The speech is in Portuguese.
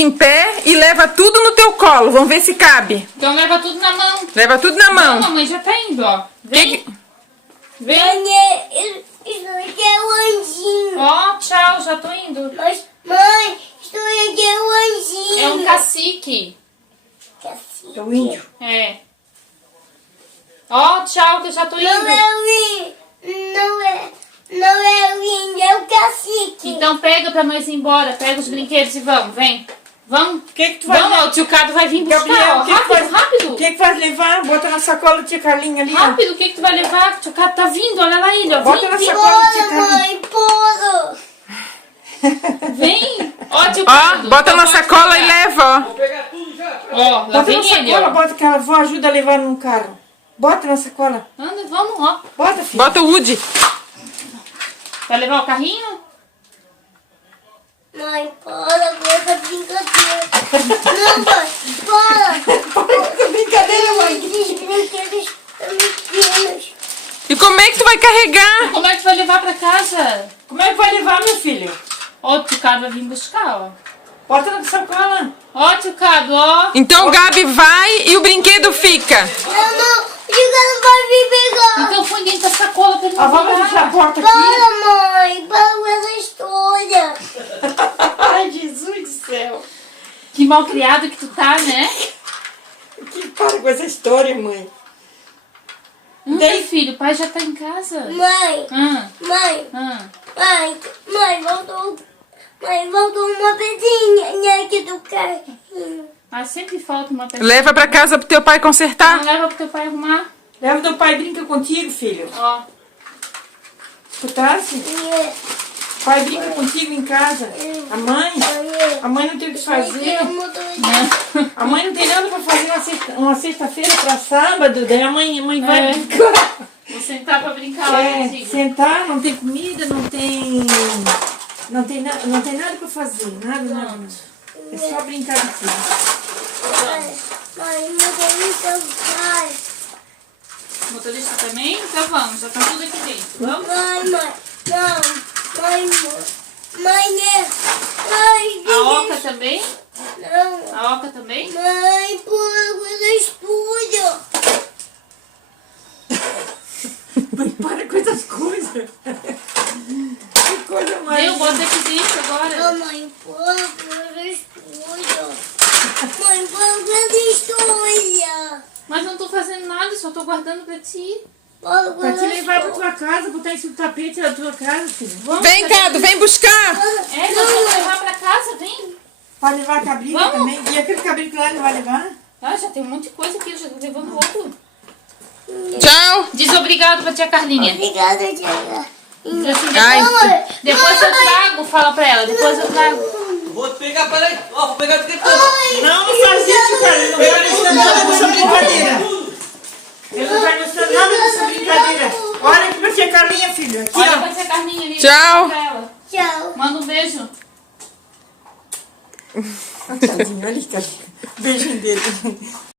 Em pé e leva tudo no teu colo. Vamos ver se cabe. Então leva tudo na mão. Leva tudo na mão. Não, mamãe já tá indo, ó. Vem. Vem. Isso aqui é o anjinho. Ó, tchau, já tô indo. Mas, mãe, isso aqui é o anjinho. É um cacique. Cacique. É o índio. É. Ó, tchau, que eu já tô indo. Não é o índio. Não é o índio, é o cacique. Então pega pra nós ir embora. Pega os brinquedos e vamos, vem. Vamos. O que tu vai Vamos, ó, o tio Cado vai vir buscar, Gabriel, ó. o que que Rápido, faz? rápido. O que vai levar? Bota na sacola, tia Carlinha ali, ó. Rápido, o que tu vai levar? O tio Cado tá vindo, olha lá ele, ó. Bota na Vem, sacola, tia Bora, Carlinha. mãe, bora. vem. Ó, tio Ó, Cado. bota então na pode sacola e pegar. leva, ó. Ó, lá Bota vem na ele, sacola, ó. bota que a avó ajuda a levar no carro. Bota na sacola. Anda, vamos, ó. Bota, filho. Bota o Woody. Vai levar o carrinho? Mãe, para com essa brincadeira. Não, mãe, para. Para com essa brincadeira, mãe. Esses brinquedos são pequenos. E como é que tu vai carregar? Como é que tu vai levar pra casa? Como é que vai levar, meu filho? Ó, o tio Cado vai vir buscar, ó. Bota na sacola. Ó, tio Cado, ó. Então o Gabi vai e o brinquedo fica. Não, o Gigano vai vir pegar. Então põe dentro da sacola pra ele A avó não vai fechar a pegar. porta aqui. Para, mãe, para com essa história. Ai, Jesus do céu. Que mal criado que tu tá, né? Que para com essa história, mãe. Anda, filho, o pai já tá em casa. Mãe, mãe, voltou uma pedrinha aqui do carrinho. Mas sempre falta uma pessoa. Leva pra casa pro teu pai consertar. Não leva pro teu pai arrumar. Leva teu pai, brinca contigo, filho. Ó. Escutasse? O pai brinca contigo em casa. A mãe não tem o que fazer. A mãe não tem nada pra fazer uma sexta-feira pra sábado. Daí a mãe vai É. brincar. Vou sentar pra brincar lá contigo. Sentar, não tem comida, não tem nada pra fazer. Nada. É só brincar aqui. Mãe, motorista vai. Motorista também? Então vamos, já tá tudo aqui dentro. Vamos? A Oca também? Não. A Oca também? Mãe, por coisa estúdio. Mãe, para com essas coisas. Que coisa mais... Deu, bota aqui dentro agora. Mãe, por coisa estúdio. Mãe, por coisa estúdio. Mas não tô fazendo nada, só tô guardando pra ti. Pra te levar pra tua casa, botar isso no tapete da tua casa, filho. Vamos, Vem, Cado, vem buscar. É, nós vamos levar pra casa, vem. Vai levar a cabrita Vamos. também. E aquele cabrito lá não vai levar? Ah, já tem um monte de coisa aqui, eu já tô levando outro. Tchau. Diz obrigado pra tia Carlinha. Obrigada, tia. Ai. Depois eu trago, fala pra ela, depois eu trago. Vou te pegar, peraí. Ó, vou pegar o que Não faz isso, cara. Ele não vai gostar nada dessa brincadeira. Ele não vai gostar nada dessa brincadeira. Olha aqui pra tia Carlinha, filho. Aqui, Olha ó. pra tia Carlinha ali. Tchau. fala pra ela. Tchau. Manda um beijo. Tadinho, olha ali, Carlinha. Beijinho dele.